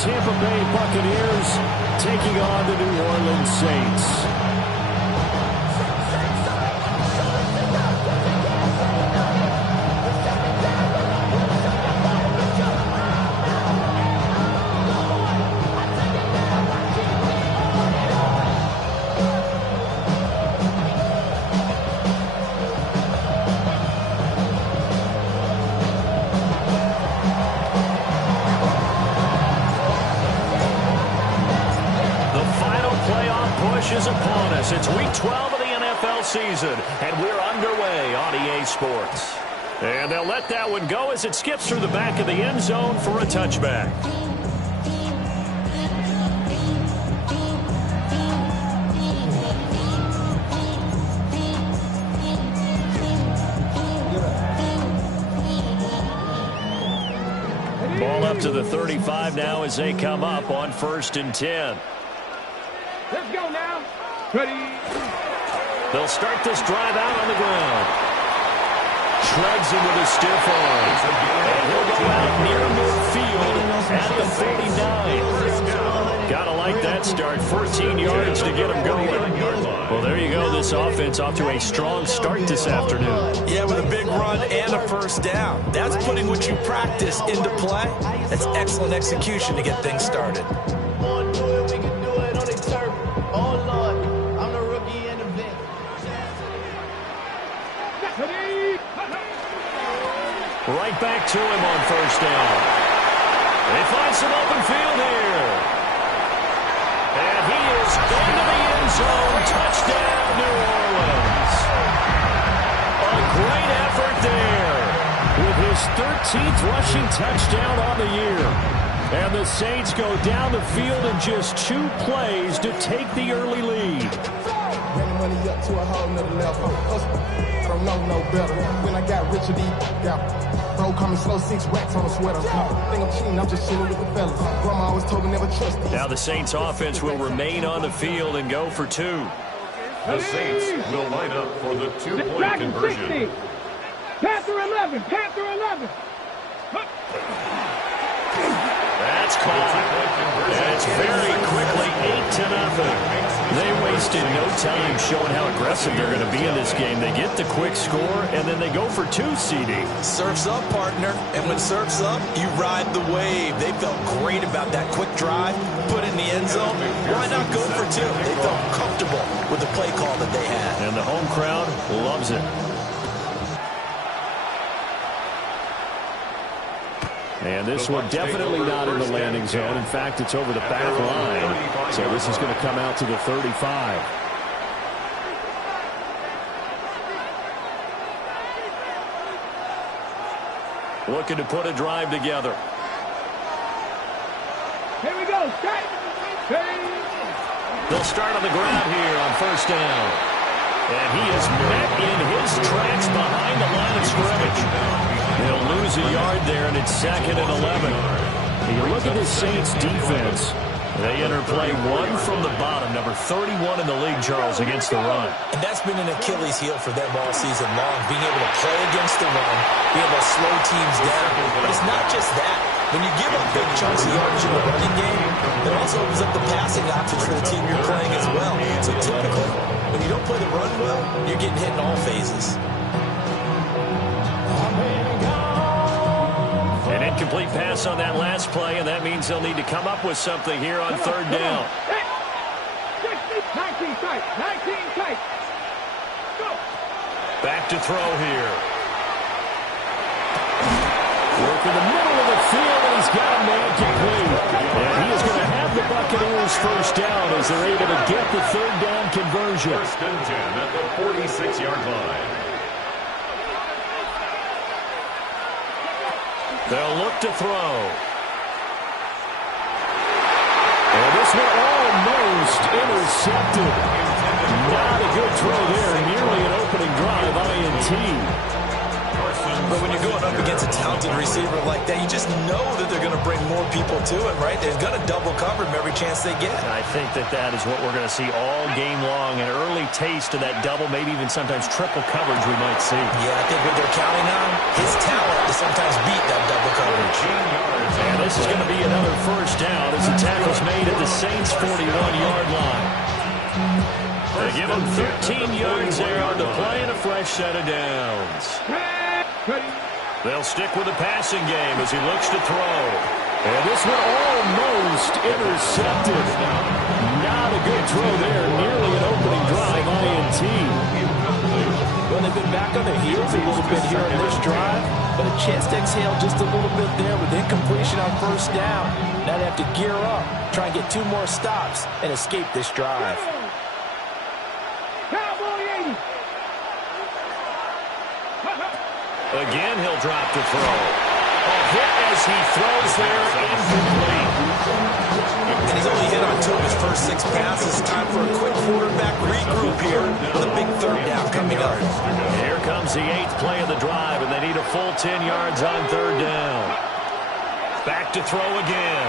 Tampa Bay Buccaneers taking on the New Orleans Saints. Is upon us. It's week 12 of the NFL season, and we're underway on EA Sports. And they'll let that one go as it skips through the back of the end zone for a touchback. Ball up to the 35 now as they come up on 1st and 10. Let's go now. Ready. They'll start this drive out on the ground. Shreds him with a stiff arm. And he'll go out near midfield at the 49. Gotta like that start. 14 yards to get him going. Well, there you go. This offense off to a strong start this afternoon. Yeah, with a big run and a first down. That's putting what you practice into play. That's excellent execution to get things started. Right back to him on first down. They find some open field here. And he is into the end zone. Touchdown, New Orleans. A great effort there with his 13th rushing touchdown on the year. And the Saints go down the field in just 2 plays to take the early lead. Running money up to a whole nother level. I don't know no better. When I got Richard E. got bro coming slow, 6 racks on a sweater. Think I'm cheating, I'm just chilling with the fellas. Grandma always told me never trust these. Now the Saints offense will remain on the field and go for 2. The Saints will line up for the 2-point conversion. 60. Panther 11. Panther 11. That's caught. That's very quickly 8-0. They wasted no time showing how aggressive they're going to be in this game. They get the quick score, and then they go for 2, CD. Surf's up, partner. And when surf's up, you ride the wave. They felt great about that quick drive, put in the end zone. Why not go for 2? They felt comfortable with the play call that they had. And the home crowd loves it. And this one definitely not in the landing zone. In fact, it's over the back line. So this is going to come out to the 35. Looking to put a drive together. Here we go. They'll start on the ground here on first down. And he is met in his tracks behind the line of scrimmage. They'll lose a yard there, and it's 2nd and 11. And you look at this Saints defense. They enter play 1 from the bottom, number 31 in the league, Charles, against the run. And that's been an Achilles heel for them all season long, being able to play against the run, being able to slow teams down. But it's not just that. When you give up big chunks of yardage in the running game, it also opens up the passing options for the team you're playing as well. So typically, when you don't play the run well, you're getting hit in all phases. An incomplete pass on that last play, and that means they'll need to come up with something here on 3rd down. 19 tight. 19 tight. Go. Back to throw here. Work in the middle of the field, and he's got a man complete. And he is going to have the Buccaneers first down as they're able to get the 3rd down conversion. 1st and 10 at the 46-yard line. They'll look to throw. And this one almost intercepted. Not a good throw there. Nearly an opening drive, INT. But when you're going up against a talented receiver like that, you just know that they're going to bring more people to it, right? They're going to double cover him every chance they get. I think that is what we're going to see all game long. An early taste of that double, maybe even sometimes triple coverage we might see. Yeah, I think what they're counting on, his talent to sometimes beat that double coverage. And this is going to be another first down as Saints' 41-yard line. They give him 13 yards there on the play and a fresh set of downs. They'll stick with the passing game as he looks to throw. And this one almost intercepted. Not a good throw there. Nearly an opening drive INT. Well, they've been back on their heels a little bit here in this drive, but a chance to exhale just a little bit there with incompletion on first down. Now they have to gear up, try and get 2 more stops, and escape this drive. Again, he'll drop to throw. A hit as he throws there, incomplete. And he's only hit on 2 of his first 6 passes. Time for a quick quarterback regroup here with a big 3rd down coming up. Here comes the 8th play of the drive, and they need a full 10 yards on 3rd down. Back to throw again.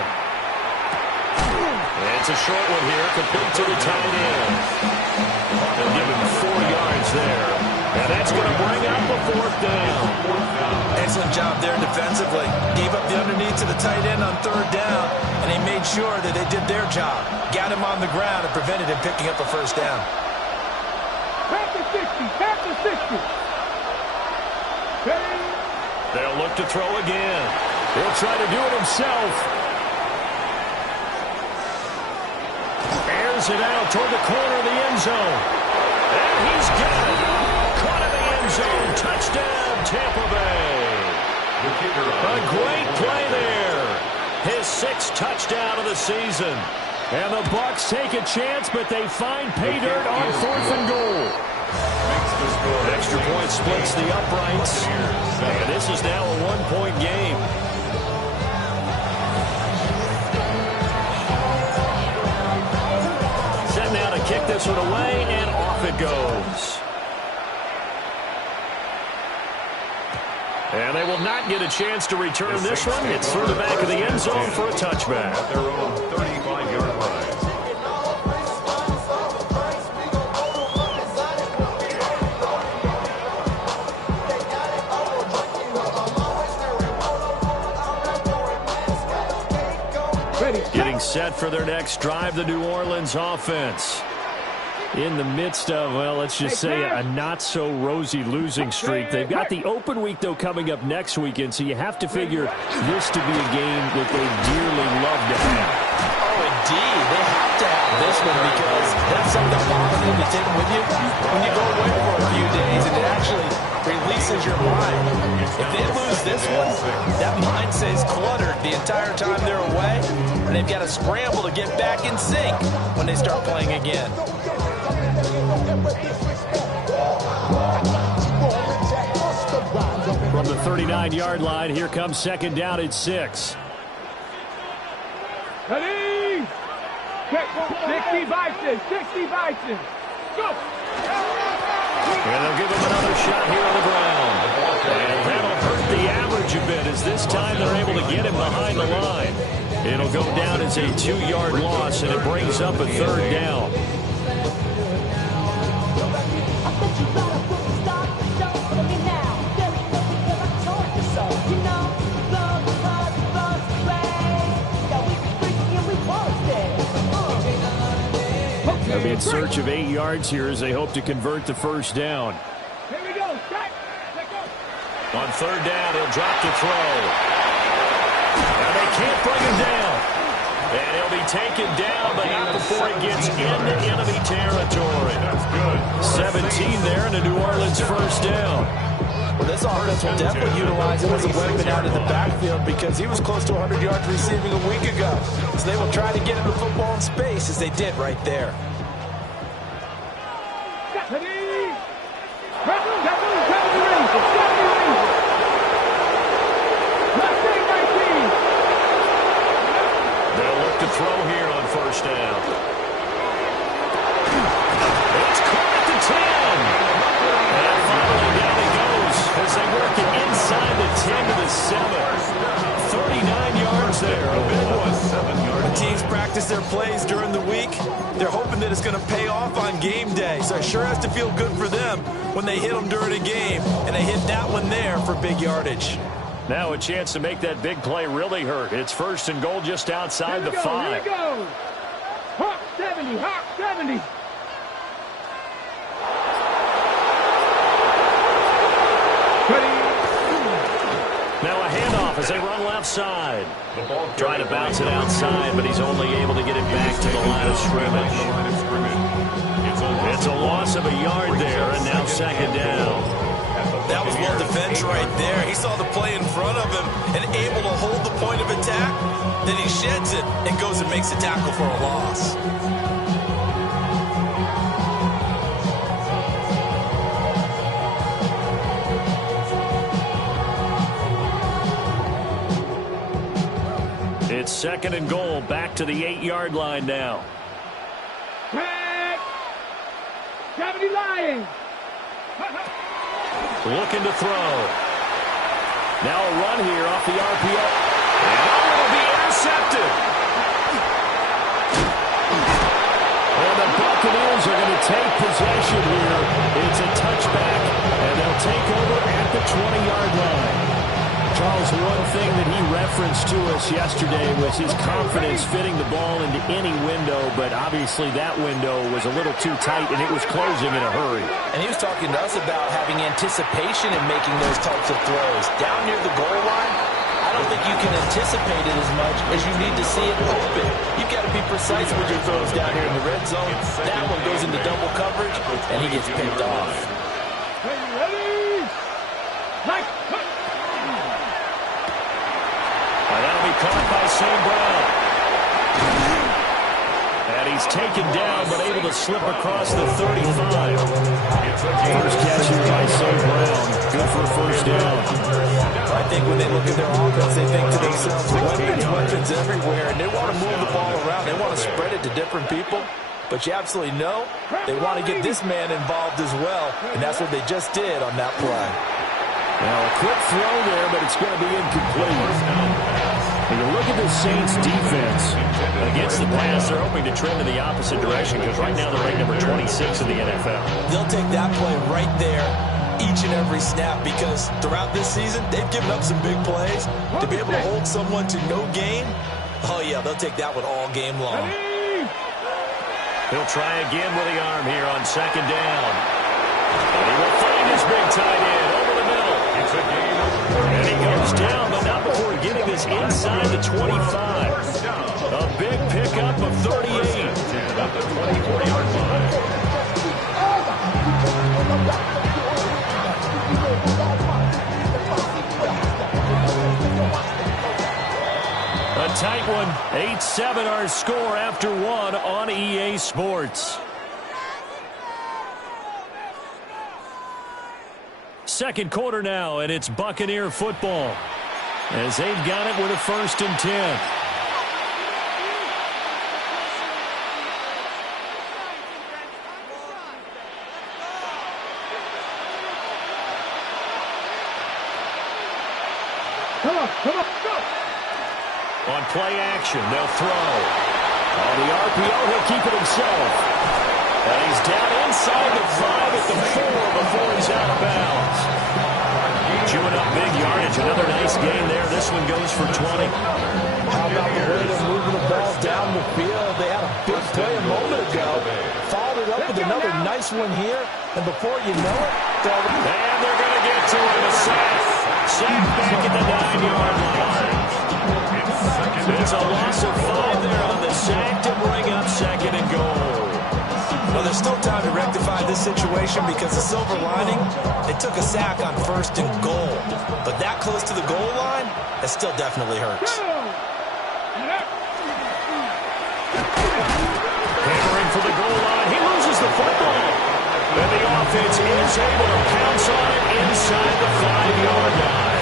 It's a short one here, complete to the tight end. They'll give him 4 yards there. And that's going to bring up a 4th down. Excellent job there defensively. Gave up the underneath to the tight end on 3rd down, and they made sure that they did their job. Got him on the ground and prevented him picking up a 1st down. Past the 60, past the 60. They'll look to throw again. He'll try to do it himself. Airs it out toward the corner of the end zone. And he's got it. Caught in the end zone. Touchdown, Tampa Bay. A great play there. His 6th touchdown of the season. And the Bucs take a chance, but they find pay dirt on 4th and goal. Extra point splits the uprights. And this is now a 1-point game. Set now to kick this one away, and off it goes. And they will not get a chance to return this one. It's through the back of the end zone for a touchback. At their own 35-yard line. Getting set for their next drive, the New Orleans offense. In the midst of, well, let's just say a not-so-rosy losing streak. They've got the open week, though, coming up next weekend, so you have to figure this to be a game that they dearly love to have. Oh, indeed. They have to have this one because that's something positive to take with you when you go away for a few days, and it actually releases your mind. If they lose this one, that mind stays cluttered the entire time they're away, and they've got to scramble to get back in sync when they start playing again. From the 39-yard line, here comes 2nd down at 6. Ready? 60 Bison, 60 Bison. Go! And they'll give him another shot here on the ground. And that'll hurt the average a bit as this time they're able to get him behind the line. It'll go down as a 2-yard loss, and it brings up a 3rd down. They'll be in search of 8 yards here as they hope to convert the 1st down. Here we go. Strike. Let go. On 3rd down, he'll drop to throw. And they can't bring him down. And he'll be taken down, but not before he gets into enemy territory. That's good. 17 there, and a New Orleans 1st down. Well, this offense will definitely utilize him as a weapon out in the backfield because he was close to 100 yards receiving a week ago. So they will try to get him the football in space as they did right there. They'll look to throw here on 1st down. It's caught at the 10. And finally down he goes as they work it inside the 10 to the 7. 39 yards there. A big one. 7 yards. The teams practice their plays during the week. They're hoping that it's going to pay off on game day. So it sure has to feel good for them when they hit them during a game. And they hit that one there for big yardage. Now a chance to make that big play really hurt. It's 1st and goal just outside the 5. Here we go. 70, hot 70. Now a handoff as they run left side. Trying to bounce it outside, but he's only able to get it back to the line of scrimmage. It's a loss of a yard there, and now second down. That was well defense right there. He saw the play in front of him and able to hold the point of attack. Then he sheds it and goes and makes a tackle for a loss. It's second and goal, back to the 8-yard line now. Back. 70 Lions. Looking to throw. Now a run here off the RPO. And it'll be intercepted. And the Buccaneers are going to take possession here. It's a touchback, and they'll take over at the 20-yard line. Charles, one thing that he referenced to us yesterday was his confidence fitting the ball into any window, but obviously that window was a little too tight, and it was closing in a hurry. And he was talking to us about having anticipation in making those types of throws. Down near the goal line, I don't think you can anticipate it as much as you need to see it open. You've got to be precise with your throws down here in the red zone. That one goes into double coverage, and he gets picked off. Ready? Like. That'll be caught by St. Brown. And he's taken down, but able to slip across the 35. First catch here by St. Brown. Good for a first down. I think when they look at their offense, they think to themselves, weapons everywhere, and they want to move the ball around. They want to spread it to different people. But you absolutely know they want to get this man involved as well, and that's what they just did on that play. Now a quick throw there, but it's going to be incomplete. And you look at the Saints defense against the pass, they're hoping to trend in the opposite direction because right now they're ranked number 26 in the NFL. They'll take that play right there each and every snap because throughout this season, they've given up some big plays. To be able to hold someone to no gain, oh yeah, they'll take that one all game long. He'll try again with the arm here on second down. And he will find his big tight end over the middle. And he goes down, but not before getting this inside the 25. A big pickup of 38. A tight one. 8-7 our score after one on EA Sports. Second quarter now, and it's Buccaneer football as they've got it with a 1st and 10. Come on, go! On play action, they'll throw. On the RPO, he'll keep it himself. And he's down inside the 5 at the 4 before he's out of bounds. Chewing up big yardage. Another nice gain there. This one goes for 20. How about the way they're moving the ball down the field? They had a big play a moment ago. Followed up with another nice one here. And before you know it, and they're going to get to it. A sack. Sack back at the 9-yard line. It's a loss of 5 there on the sack to bring up second and goal. Well, there's still time to rectify this situation because the silver lining, they took a sack on 1st and goal. But that close to the goal line, that still definitely hurts. Hammering for the goal line. He loses the football. And the offense is able to pounce on it inside the 5-yard line.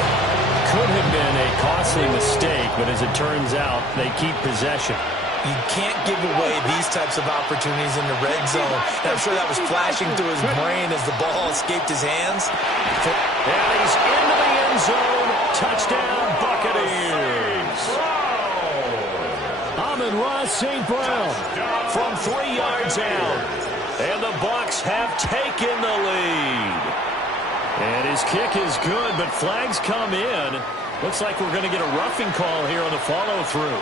Could have been a costly mistake, but as it turns out, they keep possession. You can't give away these types of opportunities in the red zone. And I'm sure that was flashing through his brain as the ball escaped his hands. And he's into the end zone. Touchdown, Buccaneers. Amon-Ra St. Brown from 3 yards out. And the Bucs have taken the lead. And his kick is good, but flags come in. Looks like we're going to get a roughing call here on the follow-through.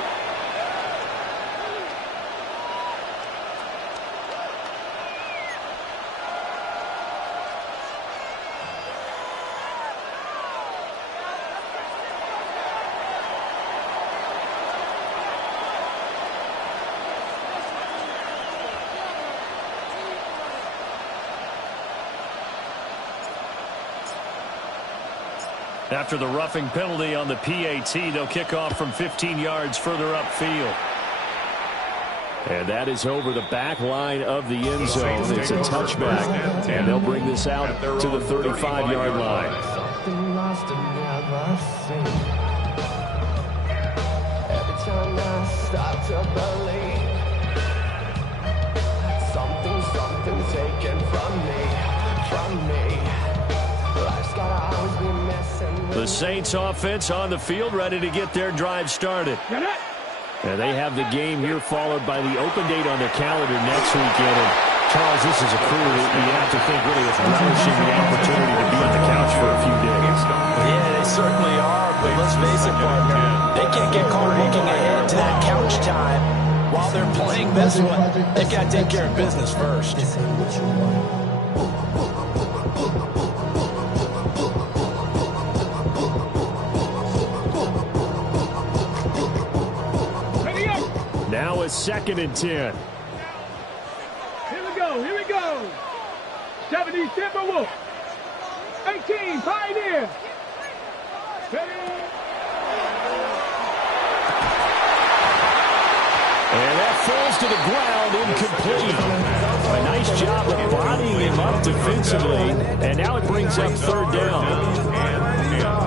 After the roughing penalty on the PAT, they'll kick off from 15 yards further upfield. And that is over the back line of the end zone. It's a touchback, and they'll bring this out to the 35-yard line. Every time I start to believe something taken from me. Life's gotta always be messing with The Saints offense on the field, ready to get their drive started. And they have the game here followed by the open date on their calendar next weekend. And Charles, this is a crew that you have to think really is relishing the opportunity to be on the couch for a few days. Yeah, they certainly are, but let's face it, partner. They can't get caught looking ahead to that couch time while they're playing this one. They've got to take care of business first. Now it's 2nd and 10. Here we go. 70 Timberwolves. 18 Pioneer. And that falls to the ground, incomplete. A nice job of bodying him up defensively, and now it brings up 3rd down.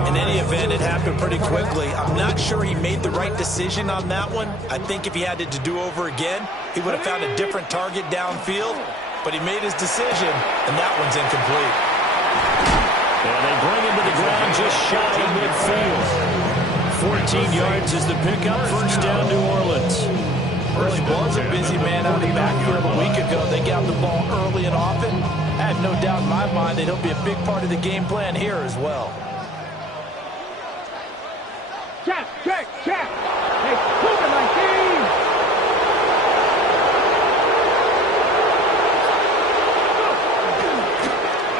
In any event, it happened pretty quickly. I'm not sure he made the right decision on that one. I think if he had it to do over again, he would have found a different target downfield, but he made his decision, and that one's incomplete. And they bring him to the ground just shy of midfield. 14 yards is the pickup, 1st down, New Orleans. Really was a busy man out of the backfield a week ago. They got the ball early and often. I have no doubt in my mind that he'll be a big part of the game plan here as well. Check. Hey, moving my team.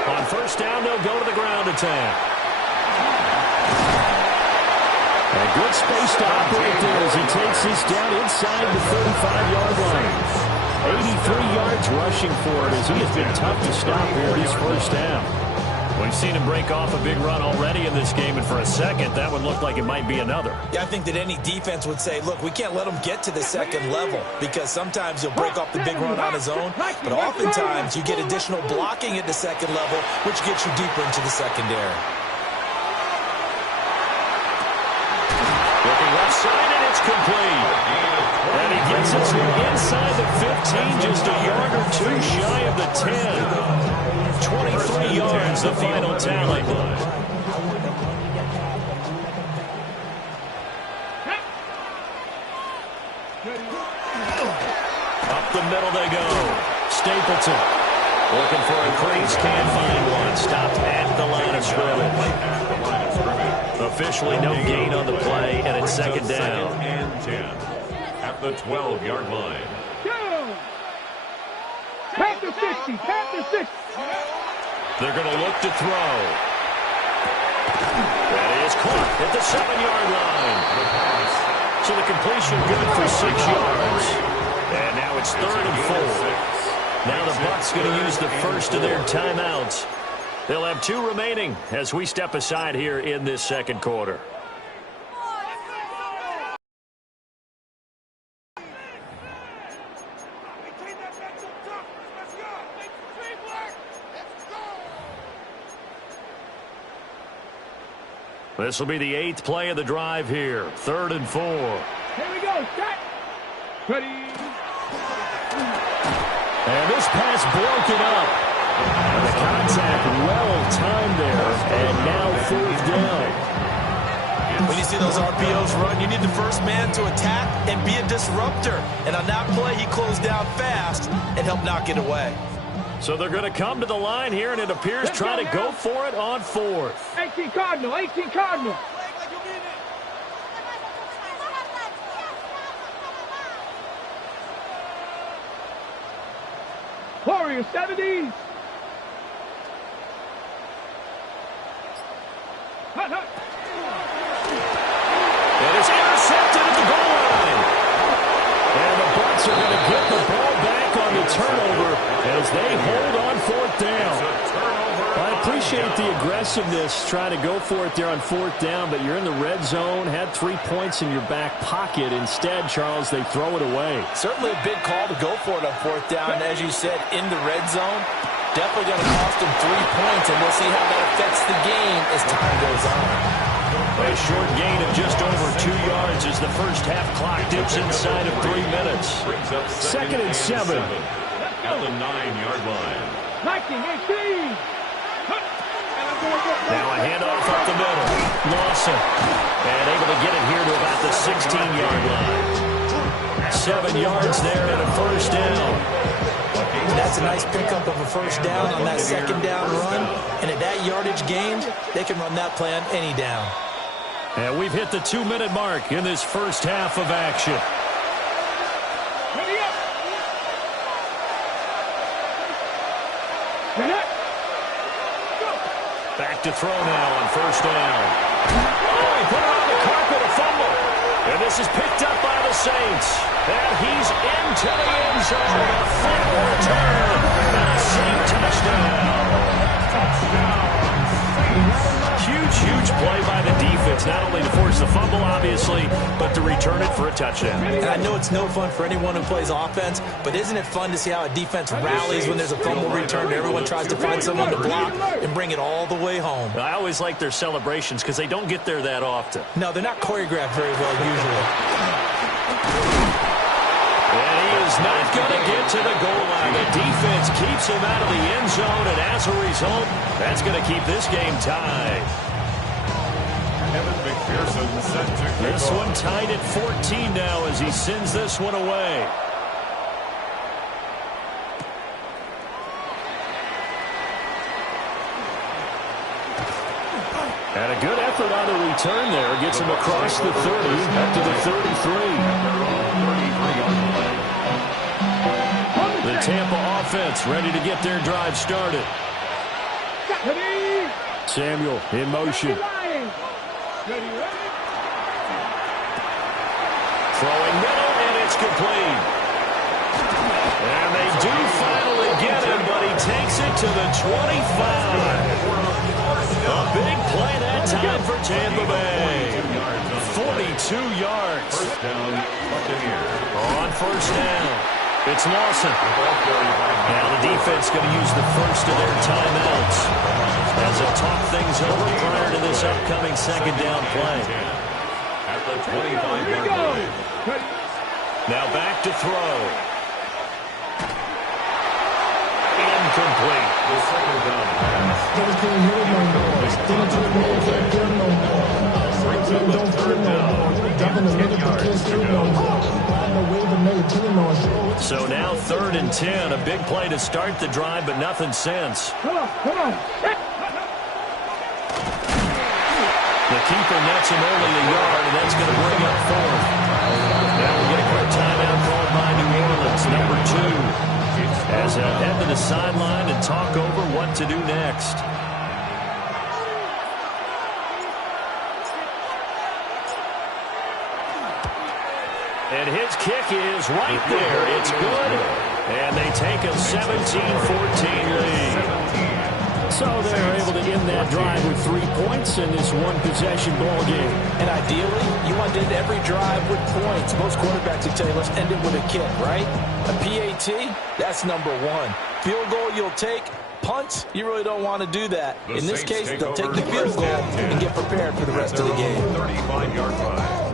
On 1st down, they'll go to the ground attack. A good space to operate there as he takes this down inside the 35-yard line. 83 yards rushing for it as he has been tough to stop here this 1st down. We've seen him break off a big run already in this game, and for a second, that would look like it might be another. Yeah, I think that any defense would say, look, we can't let him get to the 2nd level because sometimes he'll break off the big run on his own, but oftentimes you get additional blocking at the 2nd level, which gets you deeper into the secondary. Looking left side, and it's complete. And he gets us inside the 15, just a yard or 2 shy of the 10. 23 yards, the final tally. Up the middle they go. Stapleton looking for a crease, can't find one. Stopped at the line of scrimmage. Officially no gain on the play, and it's 2nd down. And 10 at the 12-yard line. Panther 60. They're going to look to throw. That is caught at the 7-yard line. So the completion good for 6 yards. And now it's 3rd and 4. Now the Bucs going to use the first of their timeouts. They'll have 2 remaining as we step aside here in this 2nd quarter. This will be the 8th play of the drive here. 3rd and 4. Here we go. Set. Ready. And this pass broken up. And the contact well timed there. And now 4th down. When you see those RPOs run, you need the first man to attack and be a disruptor. And on that play, he closed down fast and helped knock it away. So they're going to come to the line here, and it appears trying to go for it on 4th. 18 Cardinal. Warrior 70s. It is intercepted at the goal line. And the Bucs are going to get the ball back on the turnover as they hold on 4th down. It's a turnover I appreciate the aggressiveness, trying to go for it there on 4th down, but you're in the red zone, had 3 points in your back pocket. Instead, Charles, they throw it away. Certainly a big call to go for it on 4th down. And as you said, in the red zone, definitely going to cost them 3 points, and we'll see how that affects the game as time goes on. A short gain of just over 2 yards as the first half clock dips inside of 3 minutes. 2nd and 7. At the 9-yard line. 19-18. Now a handoff up the middle. Lawson. And able to get it here to about the 16-yard line. 7 yards there and a first down. That's a nice pickup of a first down on that 2nd down run. And at that yardage gained, they can run that play on any down. And we've hit the 2-minute mark in this first half of action. Back to throw now on first down. Oh, he put it on the carpet, a fumble. And this is picked up by the Saints. And he's into the end zone. A fumble return. And a Saint touchdown. Huge play by the defense, not only to force the fumble, obviously, but to return it for a touchdown. And I know it's no fun for anyone who plays offense, but isn't it fun to see how a defense rallies when there's a fumble return? Everyone tries to find someone to block and bring it all the way home. I always like their celebrations because they don't get there that often. No, they're not choreographed very well usually. And he is not going to get to the goal line. The defense keeps him out of the end zone, and as a result, that's going to keep this game tied. Set to this one tied at 14 now as he sends this one away. And a good effort on the return there. Gets him across the 30 up to the 33. The Tampa offense ready to get their drive started. Samuel in motion. Throwing middle, and it's complete. And they do finally get him, but he takes it to the 25. A big play that time for Tampa Bay. 42 yards. First down, Buccaneers. On first down, it's Lawson. Now the defense going to use the first of their timeouts as they talk things over prior to this upcoming 2nd down play. At the 25-yard line. Now back to throw. Incomplete. The 2nd down pass. Brings up the 3rd down. 10 yards to go. So now 3rd and 10. A big play to start the drive, but nothing since. Come on. The keeper nets him only a yard, and that's going to bring up 4th. Now we get a quick timeout called by New Orleans, number 2. As they'll head to the sideline and talk over what to do next. And his kick is right there. It's good. And they take a 17-14 lead. So they're able to end that drive with 3 points in this one-possession ball game. And ideally, you want to end every drive with points. Most quarterbacks would tell you, let's end it with a kick, right? A PAT, that's number 1. Field goal you'll take. Punts, you really don't want to do that. In this case, they'll take the field goal and get prepared for the rest of the game. 35-yard line.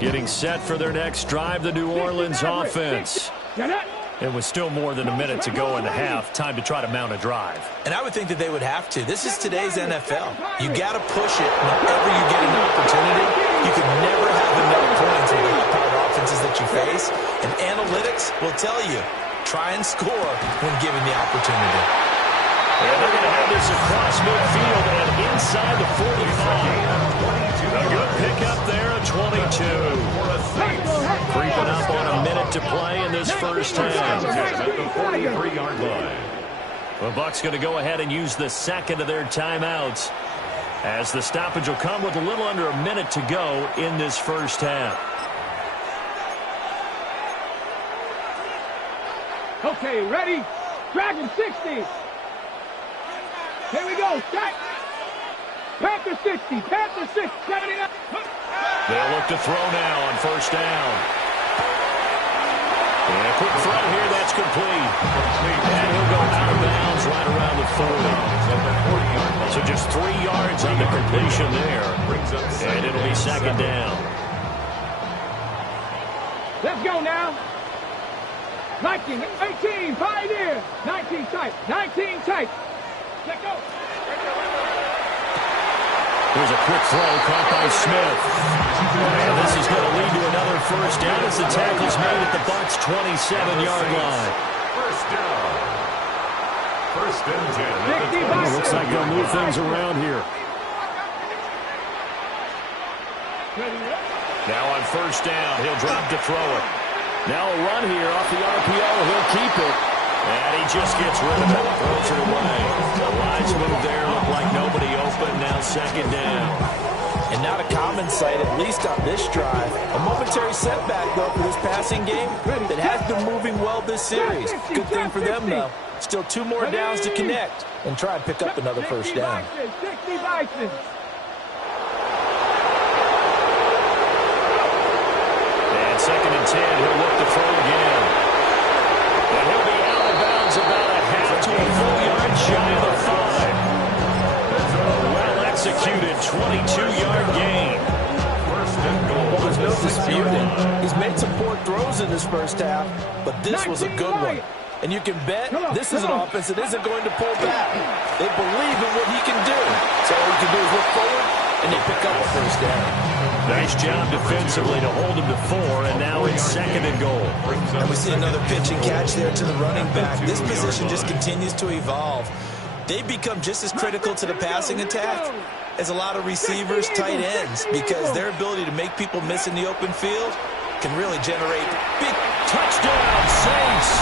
Getting set for their next drive, the New Orleans offense. And with still more than a minute to go in the half, time to try to mount a drive. And I would think that they would have to. This is today's NFL. You got to push it whenever you get an opportunity. You can never have enough points with the high-powered offenses that you face. And analytics will tell you, try and score when given the opportunity. And they're going to have this across midfield and inside the 45. A good pickup there at 22. Creeping up on a minute to play in this first half. At the 43-yard line. The Bucs going to go ahead and use the second of their timeouts as the stoppage will come with a little under a minute to go in this first half. Okay, ready? Dragon 60. Here we go. Strike. Panther 60. Panther 6. 79. They'll look to throw now on first down. And a quick throw here. That's complete. And he'll go out of bounds right around the 40. So just 3 yards on the completion there. And it'll be second down. Let's go now. 19, 18, Pioneer. 19 tight. 19 tight. Let's go. Here's a quick throw caught by Smith. And this is going to lead to another first down as the tackle's made at the Bucs' 27-yard line. First down. First and 10. Looks like they'll move things around here. Now on first down, he'll drop to throw it. Now a run here off the RPO. He'll keep it. And he just gets rid of it. Throws it away. The lines move there. Look like nobody open. Now second down. And not a common sight, at least on this drive. A momentary setback, though, for this passing game that has been moving well this series. Good thing for them, though. Still 2 more downs to connect and try and pick up another first down. 60 Bison. And second and 10, he'll look to throw again. And he'll be out of bounds about a half to a full yard shy of the 5. Well-executed 22-yard gain. Well, there's no disputing. He's made some poor throws in this first half, but this was a good one. And you can bet this is an offense that isn't going to pull back. They believe in what he can do. So all he can do is look forward, and they pick up a first down. Nice job defensively to hold him to 4, and now it's second and goal. And we see another pitch and catch there to the running back. This position just continues to evolve. They become just as critical to the passing attack as a lot of receivers, tight ends, because their ability to make people miss in the open field can really generate big Touchdown, Saints!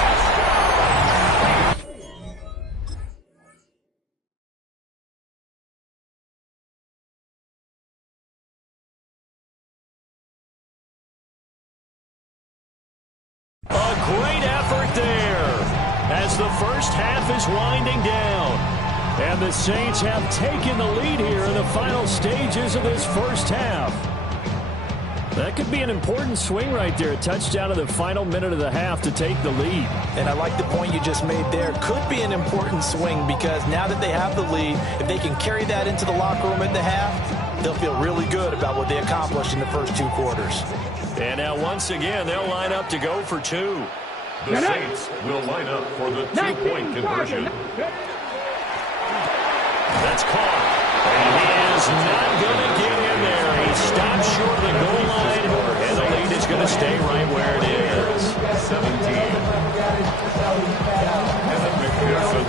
A great effort there as the first half is winding down. And the Saints have taken the lead here in the final stages of this first half. That could be an important swing right there. A touchdown in the final minute of the half to take the lead. And I like the point you just made there. Could be an important swing because now that they have the lead, if they can carry that into the locker room at the half, they'll feel really good about what they accomplished in the first 2 quarters. And now once again, they'll line up to go for 2. The Saints will line up for the 2-point conversion. That's caught. And he is not going to get in there. He stops short of the goal line, and the lead is going to stay right where it is. 17.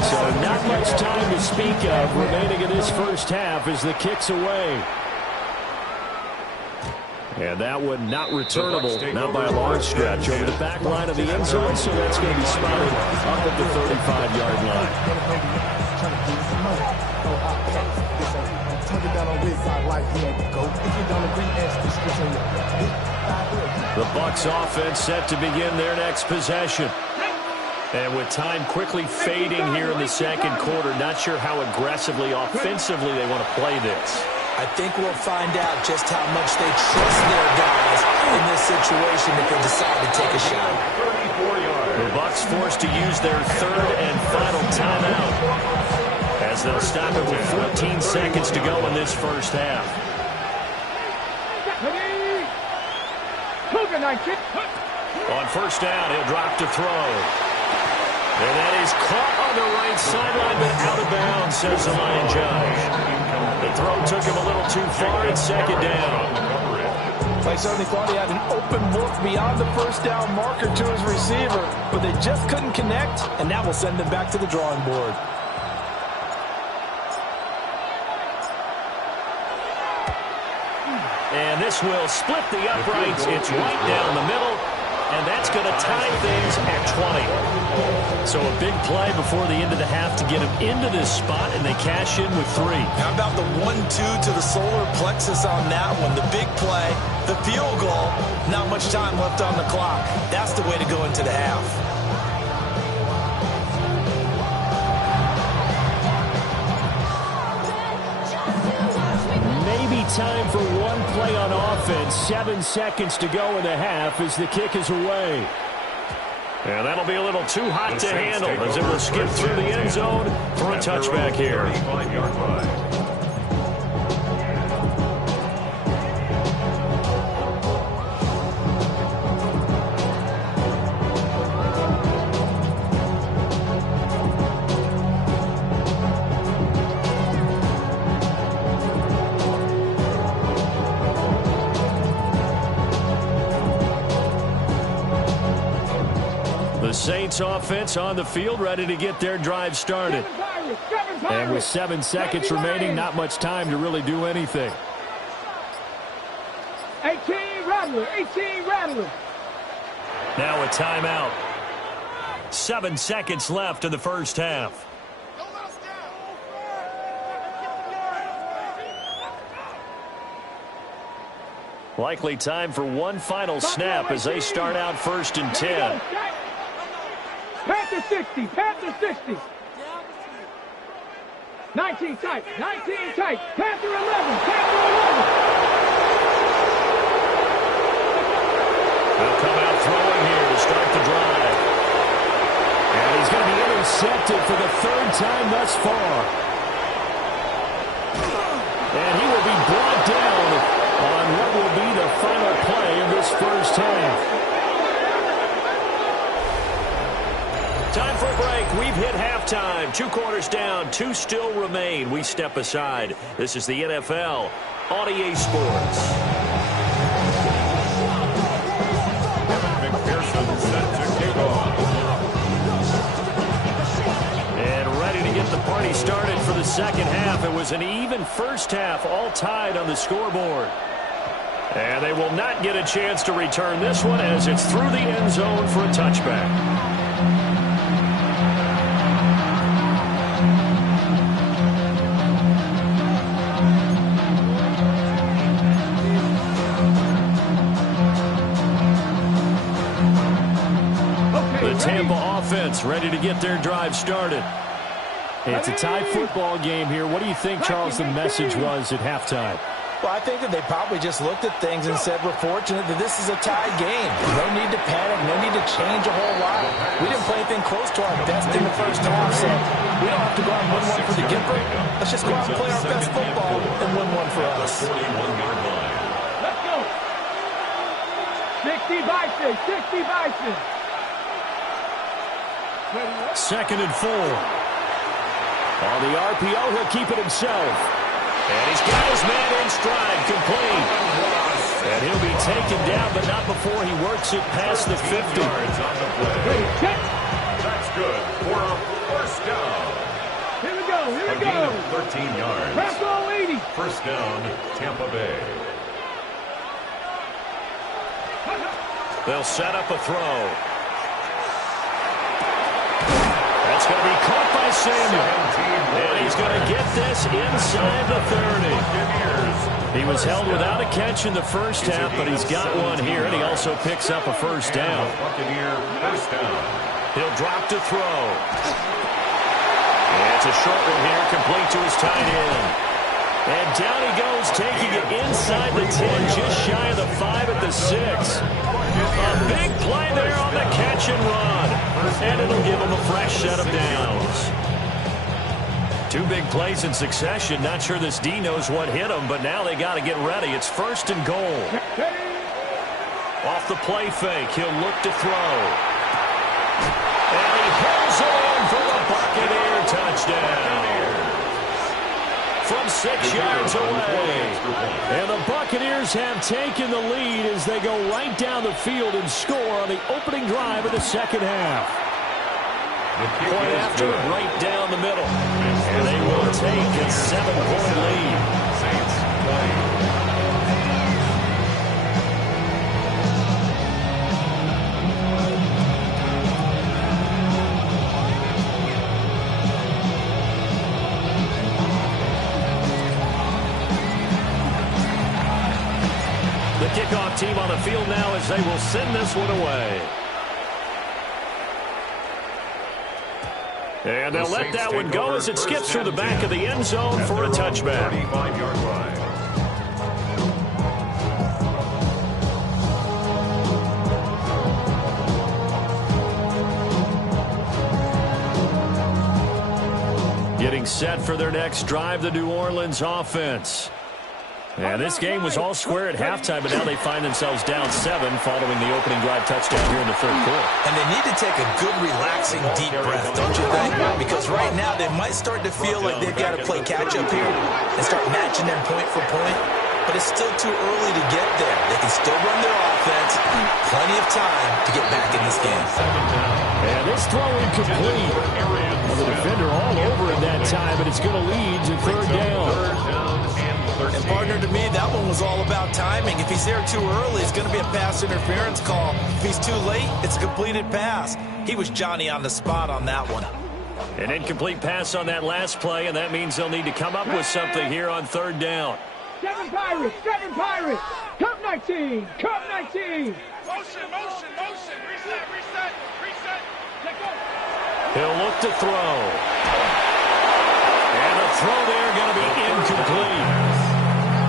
So not much time to speak of remaining in this first half as the kick's away. And that one not returnable, not by a long stretch, over the back line of the end zone, so that's going to be spotted up at the 35-yard line. The Bucs offense set to begin their next possession. And with time quickly fading here in the second quarter, not sure how aggressively, offensively they want to play this. I think we'll find out just how much they trust their guys in this situation if they decide to take a shot. The Bucs forced to use their third and final timeout as they'll stop it with 14 seconds to go in this first half. On first down, he'll drop to throw. And that is caught on the right sideline, but out of bounds, says the line judge. The throw took him a little too far. It's second down. I certainly thought he had an open look beyond the first down marker to his receiver, but they just couldn't connect, and that will send them back to the drawing board. And this will split the uprights. It's right down the middle, and that's going to tie things at 20. So a big play before the end of the half to get them into this spot, and they cash in with 3. How about the 1-2 to the solar plexus on that one? The big play, the field goal, not much time left on the clock. That's the way to go into the half. Maybe time for one play on offense. 7 seconds to go in the half as the kick is away. And that'll be a little too hot to handle as it will skip through the end zone for a touchback here. 35-yard line. The Saints offense on the field, ready to get their drive started. And with 7 seconds remaining, not much time to really do anything. 18 Rattler, 18 Rattler. Now a timeout. 7 seconds left in the first half. Likely time for one final snap as they start out 1st and 10. Panther 60, Panther 60. 19 tight, 19 tight. Panther 11, Panther 11. They'll come out throwing here to start the drive. And he's going to be intercepted for the 3rd time thus far. And he will be brought down on what will be the final play of this first half. Time for a break. We've hit halftime. 2 quarters down. 2 still remain. We step aside. This is the NFL on EA Sports. McPherson set to kick off. And ready to get the party started for the second half. It was an even first half, all tied on the scoreboard. And they will not get a chance to return this one as it's through the end zone for a touchback. Tampa offense ready to get their drive started. It's a tie football game here. What do you think, Charles, the message was at halftime? Well, I think that they probably just looked at things and said, we're fortunate that this is a tied game. No need to panic, no need to change a whole lot. We didn't play anything close to our best in the first half, so we don't have to go out and win one for the Gipper. Let's just go out and play our best football and win one for us. 41-yard line. Let's go. 60 Bison, 60 Bison. 2nd and 4. On the RPO, he'll keep it himself. And he's got his man in stride, complete. And he'll be taken down, but not before he works it past the 50. Yards on the play. That's good for a first down. Here we go, here we go. 13 yards. Press all 80. First down, Tampa Bay. They'll set up a throw. That's going to be caught by Samuel. And he's going to get this inside the 30. He was held without a catch in the first half, but he's got one here, and he also picks up a first down. Buccaneer first down. He'll drop to throw. And it's a short one here, complete to his tight end. And down he goes, taking it inside the 10, just shy of the 5 at the 6. A big play there on the catch and run. And it'll give him a fresh set of downs. 2 big plays in succession. Not sure this D knows what hit him, but now they got to get ready. It's 1st and goal. Off the play fake, he'll look to throw. And he hits it in for the Buccaneer touchdown. From 6 yards away. And the Buccaneers have taken the lead as they go right down the field and score on the opening drive of the second half. Point after, right down the middle. And they will take a 7-point lead. Saints play. team on the field now as they will send this one away. And they'll let that one go as it skips through the back of the end zone for a touchback. 35-yard line. Getting set for their next drive, the New Orleans offense. And this game was all square at halftime, but now they find themselves down 7 following the opening drive touchdown here in the third quarter. And they need to take a good, relaxing, deep breath, don't you think? Because right now they might start to feel like they've got to play catch-up here and start matching them point for point. But it's still too early to get there. They can still run their offense. Plenty of time to get back in this game. And this throw incomplete. The defender all over it that time, but it's going to lead to third down. And partner, to me, that one was all about timing. If he's there too early, it's going to be a pass interference call. If he's too late, it's a completed pass. He was Johnny on the spot on that one. An incomplete pass on that last play, and that means they'll need to come up with something here on third down. 7 Pirates, 7 Pirates. Cup 19, Cup 19. Motion, reset. Let go. He'll look to throw. And the throw there going to be incomplete.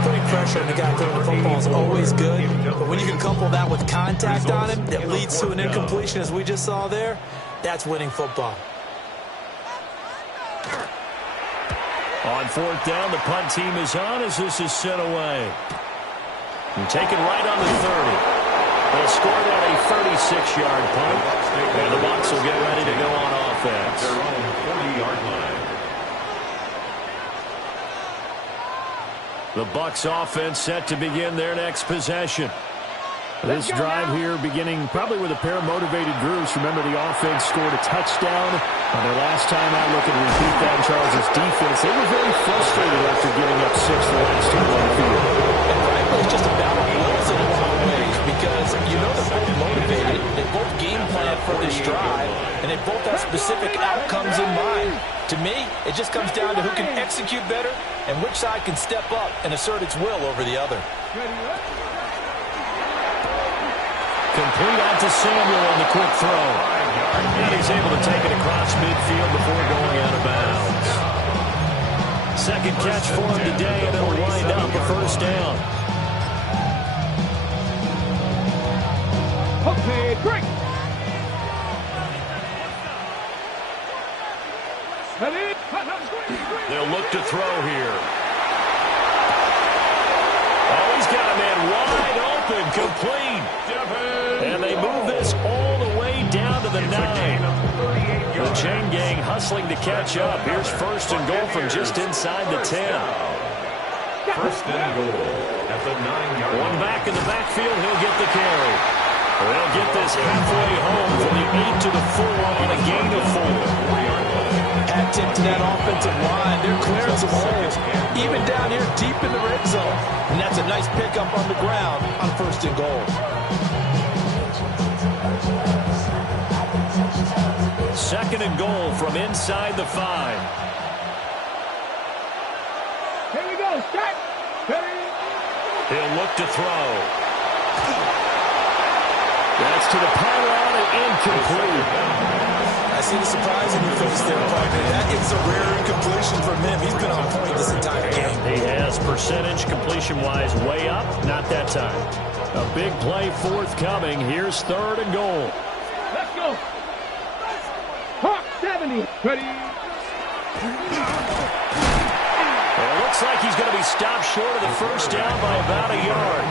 Putting pressure on the guy throwing the football is always good, but when you can couple that with contact on him that leads to an incompletion, as we just saw there, that's winning football. On fourth down, the punt team is on as this is sent away. And taken right on the 30. They'll score that a 36-yard punt, and the Bucs will get ready to go on offense. Their own 40-yard line. The Bucs offense set to begin their next possession. This drive here beginning probably with a pair of motivated groups. Remember, the offense scored a touchdown on their last time out. Looking to repeat that in Charles' defense. They were very frustrated after giving up 6 the last time on the field. And frankly, it's just a battle of wills in a lot of ways because you know they're both motivated. They both game plan for this drive, and they both have specific outcomes in mind. To me, it just comes down to who can execute better and which side can step up and assert its will over the other. Complete out to Samuel on the quick throw. And he's able to take it across midfield before going out of bounds. Second catch for him today, and it'll wind up a first down. Okay, break. They'll look to throw here. Oh, he's got a man wide open, complete. And they move this all the way down to the 9. The chain gang hustling to catch up. Here's first and goal from just inside the 10. First and goal at the 9-yard line. One back in the backfield, he'll get the carry. They'll get this halfway home from the 8 to the 4 on a gain of 4. Hat tip to that offensive line. They're clearing some holes, even down here deep in the red zone. And that's a nice pickup on the ground on first and goal. Second and goal from inside the 5. Here we go, start. He'll look to throw. That's to the pylon and incomplete. I see the surprise in your face there, partner. That is a rare incompletion from him. He's been on point this entire game. He has percentage completion-wise way up. Not that time. A big play forthcoming. Here's third and goal. Let's go. Hawk 70. Ready. It looks like he's going to be stopped short of the first down by about a yard.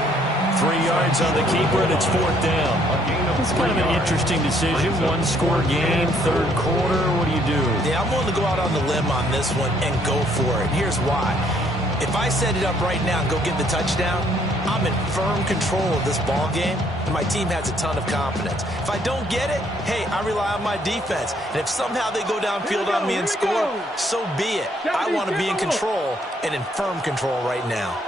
3 yards on the keeper, and it's fourth down. It's kind of an interesting decision. One-score game, third quarter. What do you do? Yeah, I'm willing to go out on the limb on this one and go for it. Here's why. If I set it up right now and go get the touchdown, I'm in firm control of this ball game, and my team has a ton of confidence. If I don't get it, hey, I rely on my defense. And if somehow they go downfield on me and score, so be it. I want to be in control and in firm control right now.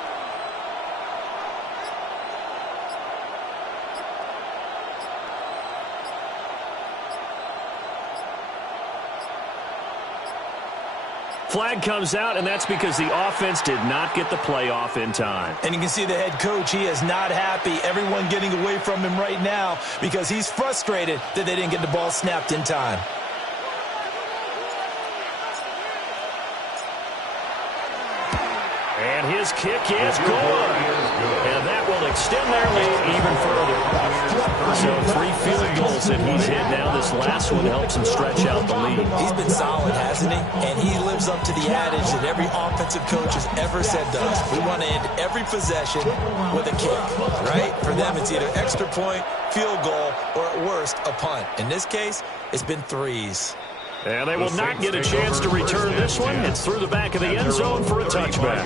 Flag comes out, and that's because the offense did not get the play off in time. And you can see the head coach, he is not happy. Everyone getting away from him right now because he's frustrated that they didn't get the ball snapped in time. And his kick is good. And that will extend their lead even further. So 3 field goals that he's hit now. This last one helps him stretch out the lead. He's been solid, hasn't he? And he lives up to the adage that every offensive coach has ever said to us. We want to end every possession with a kick, right? For them, it's either extra point, field goal, or at worst, a punt. In this case, it's been 3s. And they will not get a chance to return this one. It's through the back of the end zone for a touchback.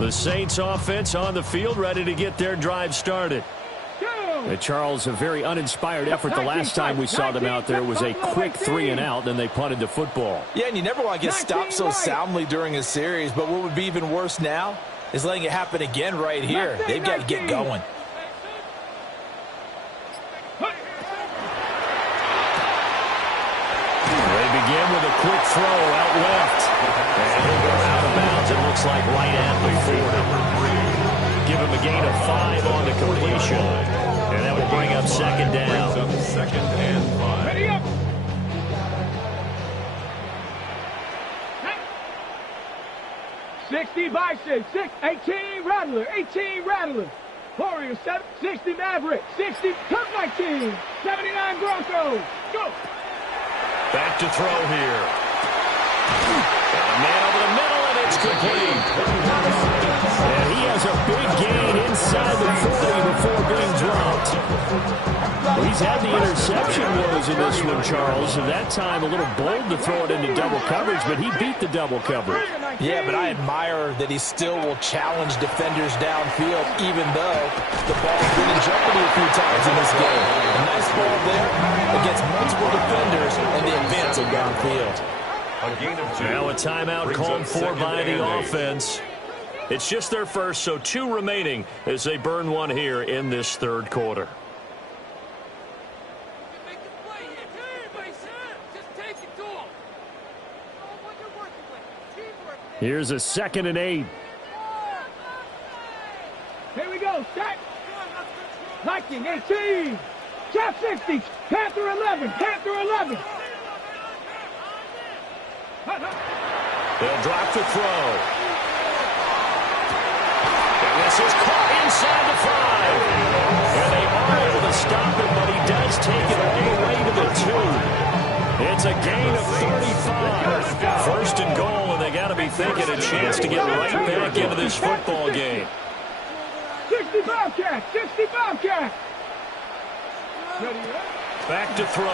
The Saints offense on the field, ready to get their drive started. Charles, a very uninspired effort the last time we saw them out there was a quick 3-and-out, then they punted the football. Yeah, and you never want to get stopped so soundly during a series, but what would be even worse now is letting it happen again right here. They've got to get going. They begin with a quick throw out left. And he'll go out of bounds, it looks like right at the 40. Give him a gain of 5 on the completion. And that will bring up second down. Second and 5. Ready up. 60 Bison, 18 Rattler, 18 Rattler. Warriors, 60 Maverick, 60 Kirk 19, 79 Broncos. Go. Back to throw here. And a man over the middle, and it's complete. And he has a big gain inside the 40 before being dropped. He's had the interception woes in this one, Charles. And that time a little bold to throw it into double coverage, but he beat the double coverage. Yeah, but I admire that he still will challenge defenders downfield, even though the ball's been in jeopardy a few times in this game. A nice ball there against multiple defenders, and the advance of downfield. Now a timeout called for by the offense. It's just their first, so 2 remaining as they burn one here in this third quarter. Here's a 2nd and 8. Here we go. Set. Viking 18. Cap 60. Panther 11. Panther 11. They'll drop the throw. And this is caught inside the 5. And they are able to stop it, but he does take it all the way to the 2. It's a gain of 35. 1st and goal, and they got to be thinking a chance to get right back into this football game. 60 Bobcat. 60 Bobcat. Back to throw.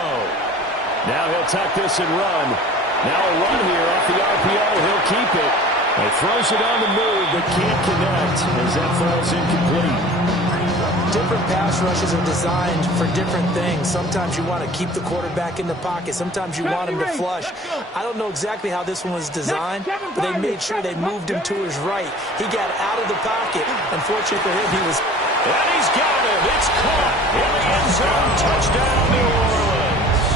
Now he'll tuck this and run. Now a run here off the RPO. He'll keep it. He throws it on the move, but can't connect as that falls incomplete. Different pass rushes are designed for different things. Sometimes you want to keep the quarterback in the pocket. Sometimes you want him to flush. I don't know exactly how this one was designed, but they made sure they moved him to his right. He got out of the pocket. Unfortunately for him, he was... And he's got it. It's caught in the end zone. Touchdown, New Orleans.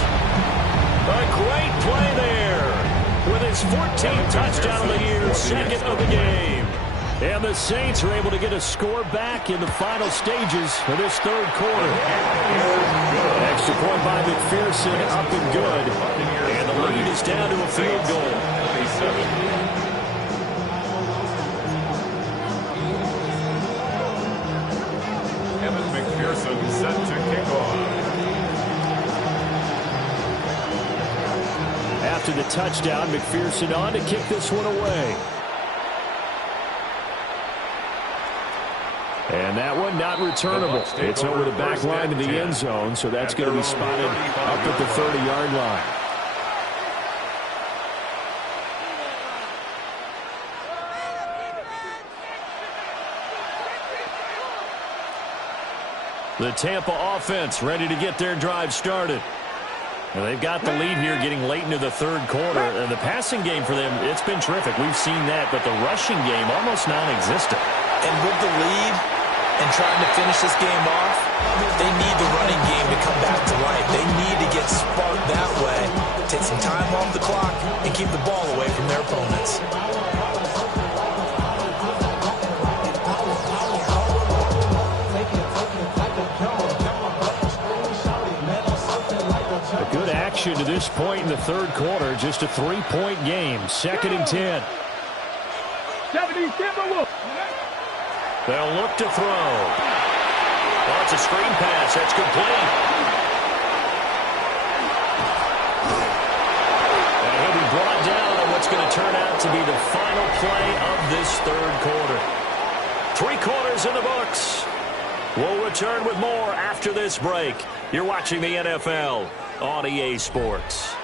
A great play there with his 14th touchdown of the year, 2nd of the game. And the Saints are able to get a score back in the final stages of this third quarter. Extra point by McPherson, up and good. And the lead is down to a field goal. Evan McPherson set to kick off. After the touchdown, McPherson on to kick this one away. And that one not returnable. It's over the back line of the end zone, so that's going to be spotted up at the 30-yard line. The Tampa offense ready to get their drive started. And they've got the lead here getting late into the third quarter. The passing game for them, it's been terrific. We've seen that, but the rushing game almost non-existent. And with the lead and trying to finish this game off, they need the running game to come back to life. They need to get sparked that way, take some time off the clock, and keep the ball away from their opponents. Good action to this point in the third quarter. Just a 3-point game. 2nd and 10. 70 Timberwolves. They'll look to throw. Oh, it's a screen pass. That's complete. And he'll be brought down on what's going to turn out to be the final play of this third quarter. 3 quarters in the books. We'll return with more after this break. You're watching the NFL on EA Sports.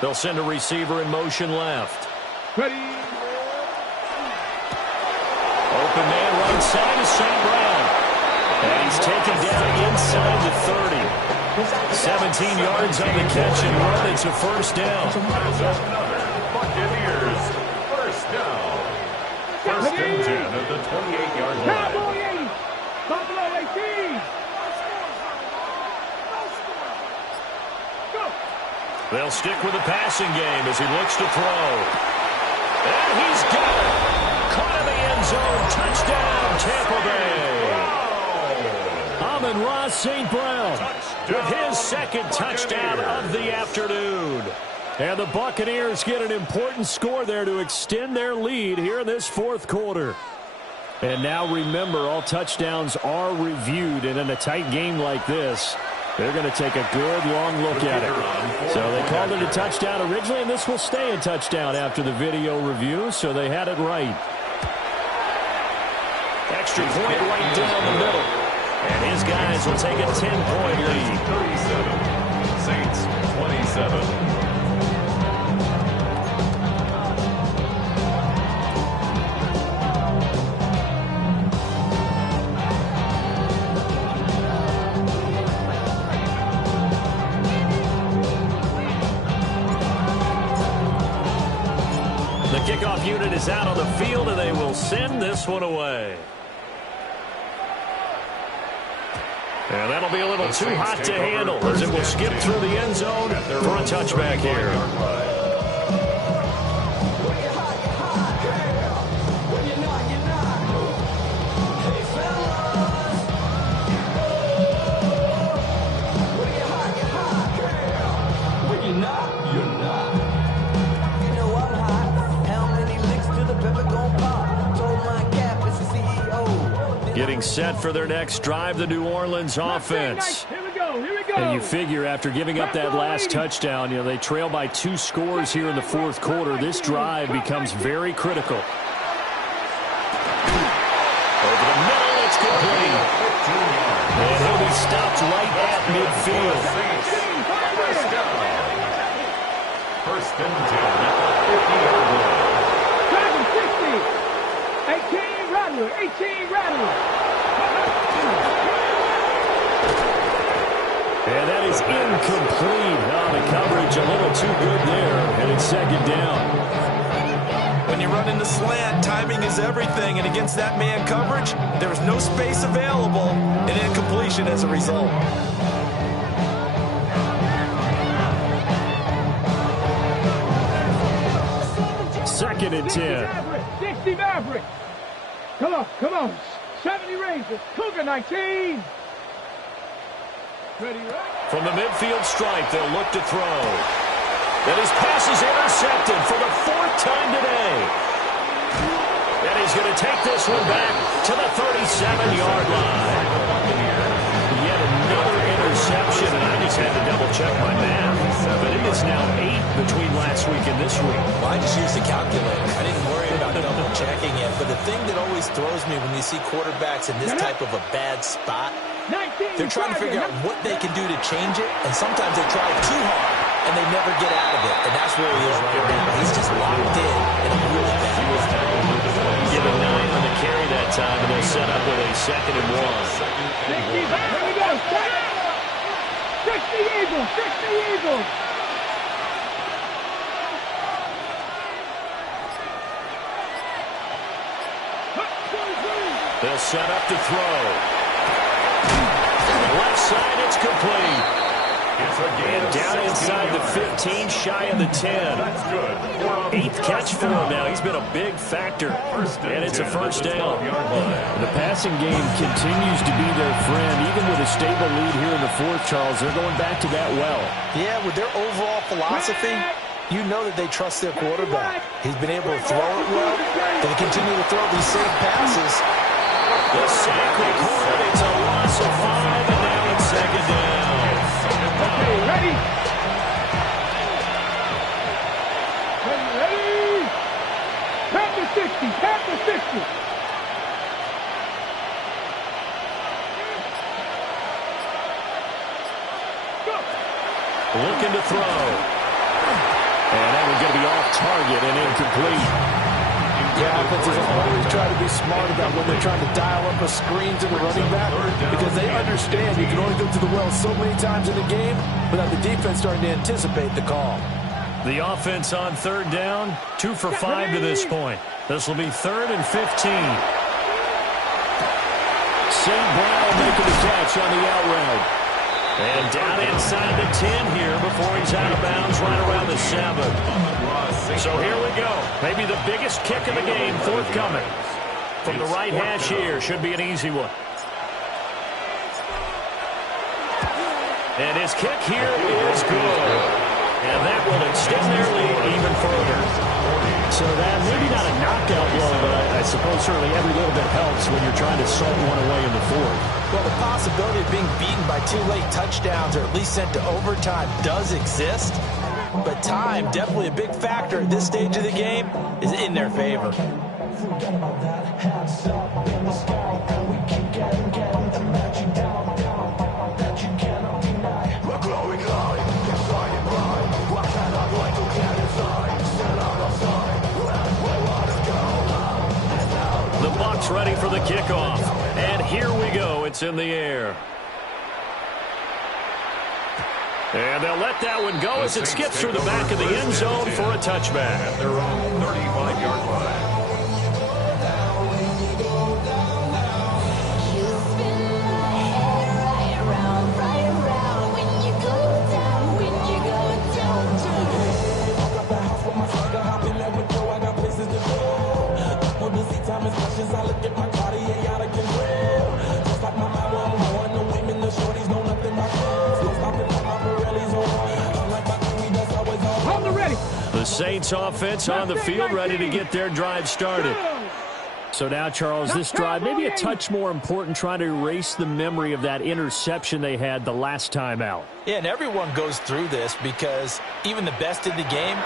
They'll send a receiver in motion left. Ready. Open man right side is St. Brown. And he's taken down inside the 30. 17 yards on the catch and run. It's a first down. Buccaneers, first down. First and 10 at the 28-yard line. Cowboy 80. Buffalo 18. They'll stick with the passing game as he looks to throw. And he's got it. Caught in the end zone. Touchdown, Tampa Bay. Amon-Ra St. Brown with his 2nd touchdown of the afternoon. And the Buccaneers get an important score there to extend their lead here in this 4th quarter. And now remember, all touchdowns are reviewed. And in a tight game like this, they're going to take a good long look at it. So they called it a touchdown originally, and this will stay a touchdown after the video review, so they had it right. Extra point right down the middle. And his guys will take a 10-point lead. 37, Saints 27. Kickoff unit is out on the field, and they will send this one away. And that'll be a little too hot to handle as it will skip through the end zone for a touchback here. Getting set for their next drive, the New Orleans offense. Here we go. And you figure after giving up that last touchdown, they trail by 2 scores here in the 4th quarter. This drive becomes very critical. Over the middle, it's complete. And he'll be stopped right at midfield. First and 10 at the 50-yard line. 18 Rattler. 18 Rattler. And that is incomplete. Oh, the coverage a little too good there, and it's 2nd down. When you run into slant, timing is everything, and against that man coverage, there is no space available, and incompletion as a result. Second and 10. 60 Mavericks. Come on. 70 Rangers. Cougar 19. Ready, right? From the midfield stripe, they'll look to throw. And his pass is intercepted for the 4th time today. And he's going to take this one back to the 37-yard line. Yet another interception, and I just had to double-check my math. But it is now 8 between last week and this week. Well, I just used a calculator. I didn't worry about double checking in, but the thing that always throws me when you see quarterbacks in this type of a bad spot, they're trying to figure out what they can do to change it, and sometimes they try too hard, and they never get out of it, and that's where he is right now. He's just locked in a really bad way. Given 9 on the carry that time, and they'll set up with a 2nd and 1. Here we go. 60 Eagles. 60 Eagles. They'll set up to throw. Left side, it's complete. And down inside the 15, shy of the 10. 8th catch for him now. He's been a big factor. And it's a first down. The passing game continues to be their friend. Even with a stable lead here in the 4th, Charles, they're going back to that well. Yeah, with their overall philosophy, you know that they trust their quarterback. He's been able to throw it well. They continue to throw these safe passes. The sack recorded. It's a loss of 5, and now it's 2nd down. Okay, ready? Ready? Tap the 60. Tap the 60. Go. Looking to throw. And that one's going to be off target and incomplete. Yeah, offenses always try to be smart about when they're trying to dial up a screen to the running back because they understand you can only go to the well so many times in the game without the defense starting to anticipate the call. The offense on 3rd down, 2 for 5 to this point. This will be 3rd and 15. St. Brown making the catch on the out route. And down inside the 10 here before he's out of bounds right around the 7. So here we go. Maybe the biggest kick of the game forthcoming. From the right hash here. Should be an easy one. And his kick here is good. And that will extend their lead even further. So that maybe not a knockout blow, but I suppose certainly every little bit helps when you're trying to salt one away in the 4th. Well, the possibility of being beaten by 2 late touchdowns or at least sent to overtime does exist. But time, definitely a big factor at this stage of the game, is in their favor. The Bucs ready for the kickoff. And here we go. It's in the air. And they'll let that one go as it skips through the back of the end zone for a touchback. At their own 35-yard line. The Saints offense on the field ready to get their drive started. So now, Charles, this drive maybe a touch more important, trying to erase the memory of that interception they had the last time out. Yeah, and everyone goes through this because even the best in the game,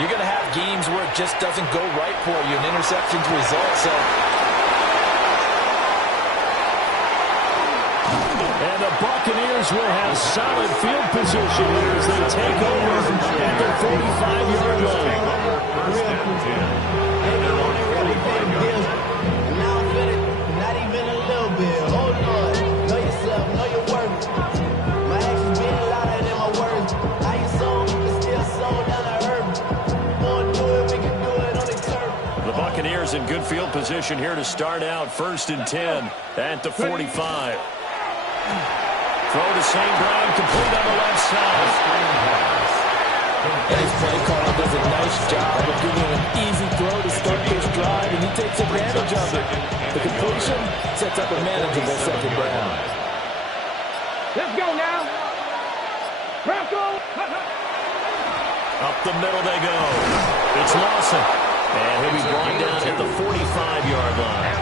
you're going to have games where it just doesn't go right for you, and interceptions result. So. And the Buccaneers will have solid field position here as they take over at their 45-yard line. Not even a little bit. Oh, Lord. Know yourself. Know your worth. My actions being louder than my words. How you sold, but still sold down to earth. Wanna do it, we can do it on the turf. The Buccaneers in good field position here to start out 1st and 10 at the 45. Throw to St. Brown, complete on the left side. And his play caller does a nice job of giving him an easy throw to start this drive, and he takes advantage of it. The completion sets up a manageable 2nd down. Let's go now. Bronco. Up the middle they go. It's Lawson. And he'll be brought down at the 45-yard line.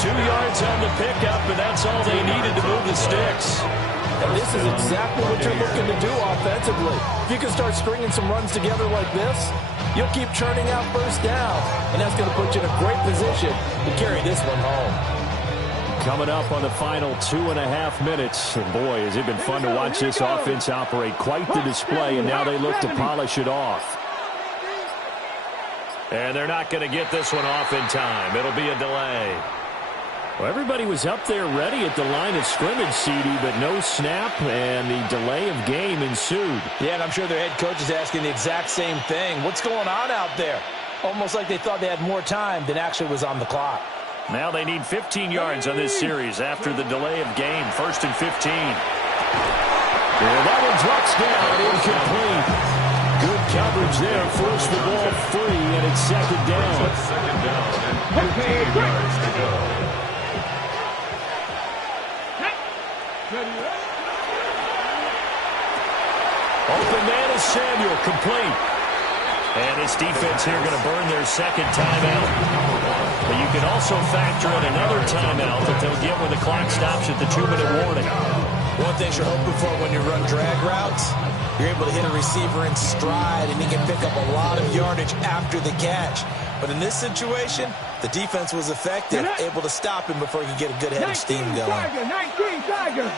2 yards on the pickup, and that's all they needed to move the sticks. And this this is exactly what you're looking to do offensively. If you can start stringing some runs together like this, you'll keep churning out first down, and that's going to put you in a great position to carry this one home. Coming up on the final 2.5 minutes. And boy, has it been fun to watch this offense operate. Quite the display, and now they look to polish it off. And they're not going to get this one off in time. It'll be a delay. Well, everybody was up there ready at the line of scrimmage, CD, but no snap, and the delay of game ensued. Yeah, and I'm sure their head coach is asking the exact same thing. What's going on out there? Almost like they thought they had more time than actually was on the clock. Now they need 15 yards on this series after the delay of game. 1st and 15. Yeah, that one drops down, incomplete. Good coverage there, forced the ball free, and it's 2nd down. Second down and 15 yards to go. Open man is Samuel, complete. And this defense here going to burn their 2nd timeout. But you can also factor in another timeout that they'll get when the clock stops at the 2-minute warning. One thing you're hoping for when you run drag routes, you're able to hit a receiver in stride, and he can pick up a lot of yardage after the catch. But in this situation, the defense was effective, able to stop him before he could get a good head of steam going. 19 Tiger.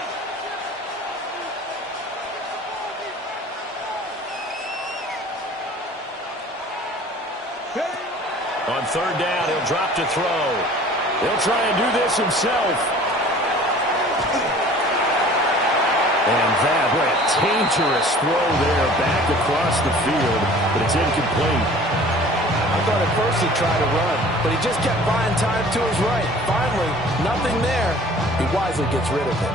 On 3rd down, he'll drop to throw. He'll try and do this himself. And that, what a dangerous throw there back across the field, but it's incomplete. I thought at first he tried to run, but he just kept buying time to his right. Finally, nothing there. He wisely gets rid of it.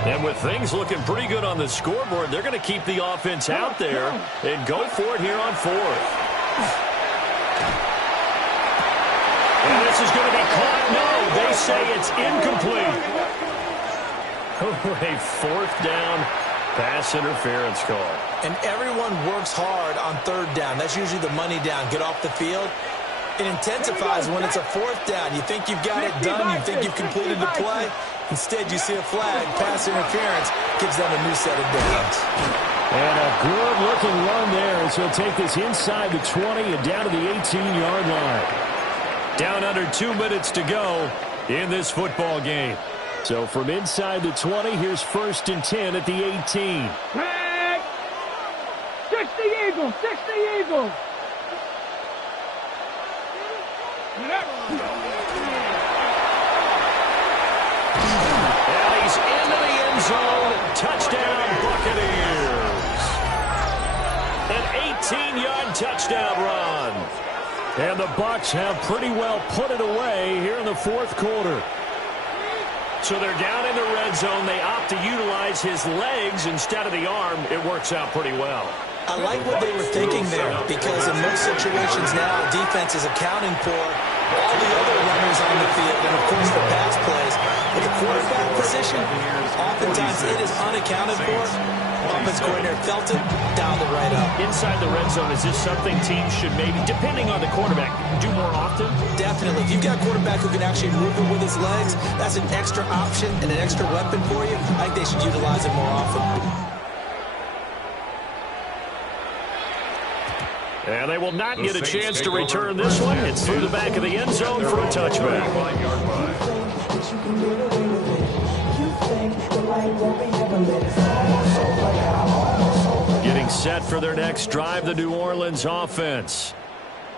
And with things looking pretty good on the scoreboard, they're going to keep the offense out there and go for it here on 4th. And this is going to be caught. No, they say it's incomplete. A 4th down pass interference call. And everyone works hard on 3rd down. That's usually the money down. Get off the field. It intensifies when it's a 4th down. You think you've got it done. You think you've completed the play. Instead, you see a flag. Pass interference gives them a new set of downs. And a good-looking run there as he'll take this inside the 20 and down to the 18-yard line. Down under 2 minutes to go in this football game. So from inside the 20, here's 1st and 10 at the 18. Tag. 60 Eagles. 60 Eagles. And he's into the end zone. Touchdown, Buccaneers. An 18-yard touchdown run. And the Bucs have pretty well put it away here in the 4th quarter. So they're down in the red zone. They opt to utilize his legs instead of the arm. It works out pretty well. I like what they were thinking there, because in most situations now, defense is accounting for all the other runners on the field and, of course, the pass plays. But the quarterback position, oftentimes it is unaccounted for. Offense coordinator felt it, dialed it right up. Inside the red zone, is this something teams should maybe, depending on the quarterback, do more often? Definitely. If you've got a quarterback who can actually move it with his legs, that's an extra option and an extra weapon for you. I think they should utilize it more often. And they will not get a chance to return this one. It's through the back of the end zone for a touchback. Getting set for their next drive, the New Orleans offense.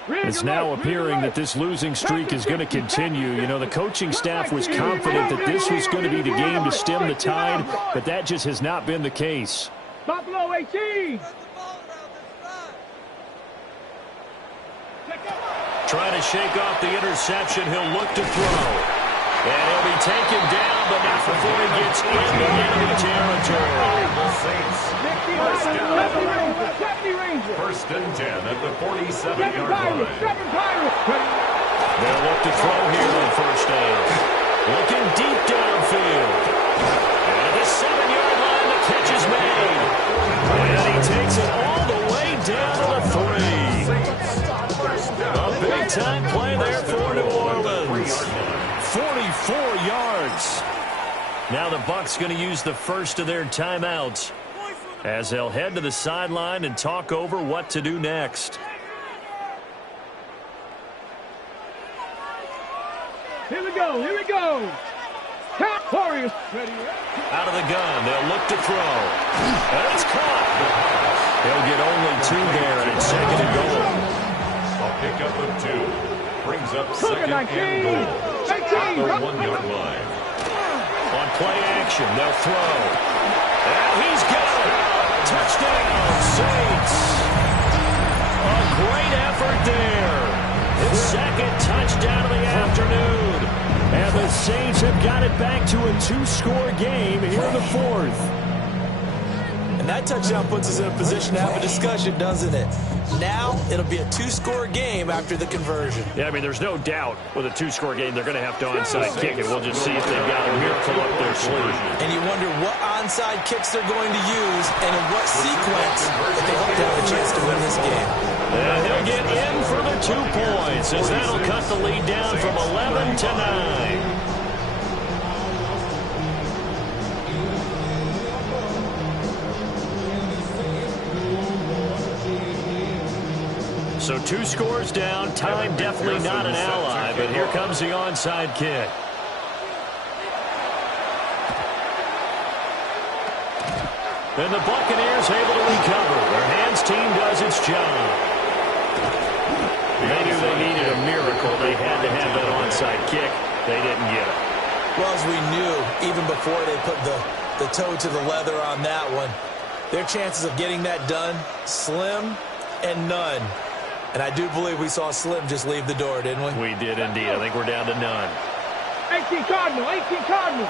It's now appearing that this losing streak is going to continue. You know, the coaching staff was confident that this was going to be the game to stem the tide, but that just has not been the case. Buffalo 18. Trying to shake off the interception. He'll look to throw. And he'll be taken down, but not before he gets into enemy territory. Saints. First and 10 at the 47-yard line. They'll look to throw here on 1st down. Looking deep downfield. And the 7-yard line, the catch is made. And he takes it all the Now the Bucs going to use the first of their timeouts as they'll head to the sideline and talk over what to do next. Here we go. Here we go. Count Warriors. Ready. Out of the gun. They'll look to throw. And it's caught. He'll get only 2 there, and it's second and goal. A pickup of 2 brings up Cooker, second 19. and goal. 19. At the 1-yard line. On play action, they'll throw. And he's got it. Touchdown, Saints. A great effort there. His second touchdown of the afternoon. And the Saints have got it back to a 2-score game here in the 4th. And that touchdown puts us in a position to have a discussion, doesn't it? Now it'll be a 2-score game after the conversion. Yeah, I mean, there's no doubt with a 2-score game they're going to have to onside kick it. We'll just see if they've got a miracle up their sleeve. And you wonder what onside kicks they're going to use and in what sequence if they hope to have a chance to win this game. And he'll get in for the 2 points as that'll cut the lead down from 11 to 9. So 2 scores down. Time definitely not an ally, but here comes the onside kick. And the Buccaneers able to recover. Their hands team does its job. They knew they needed a miracle. They had to have that onside kick. They didn't get it. Well, as we knew, even before they put the toe to the leather on that one, their chances of getting that done, slim and none. And I do believe we saw Slim just leave the door, didn't we? We did indeed. I think we're down to none. 18 Cardinal. 18 Cardinal.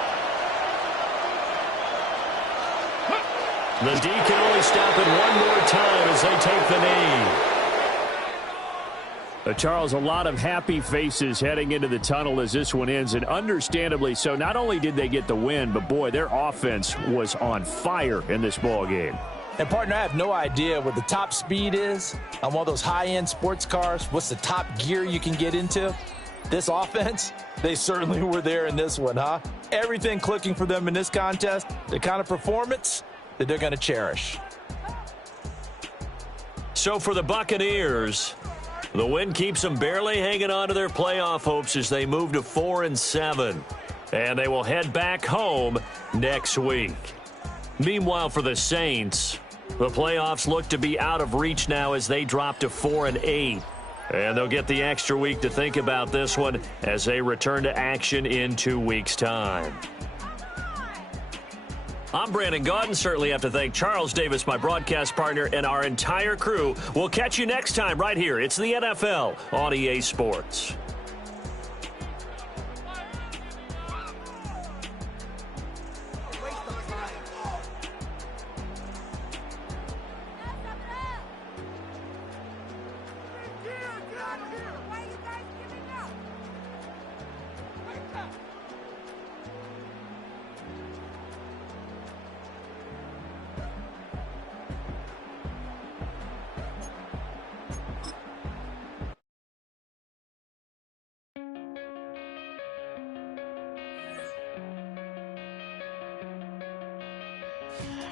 The D can only stop it one more time as they take the knee. Charles, a lot of happy faces heading into the tunnel as this one ends, and understandably so. Not only did they get the win, but, boy, their offense was on fire in this ball game. And, partner, I have no idea what the top speed is on one of those high-end sports cars. What's the top gear you can get into? This offense, they certainly were there in this one, huh? Everything clicking for them in this contest, the kind of performance that they're going to cherish. So for the Buccaneers, the win keeps them barely hanging on to their playoff hopes as they move to 4-7. And they will head back home next week. Meanwhile, for the Saints, the playoffs look to be out of reach now as they drop to 4-8. And they'll get the extra week to think about this one as they return to action in 2 weeks' time. I'm Brandon Gaudin. Certainly have to thank Charles Davis, my broadcast partner, and our entire crew. We'll catch you next time right here. It's the NFL on EA Sports.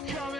Coming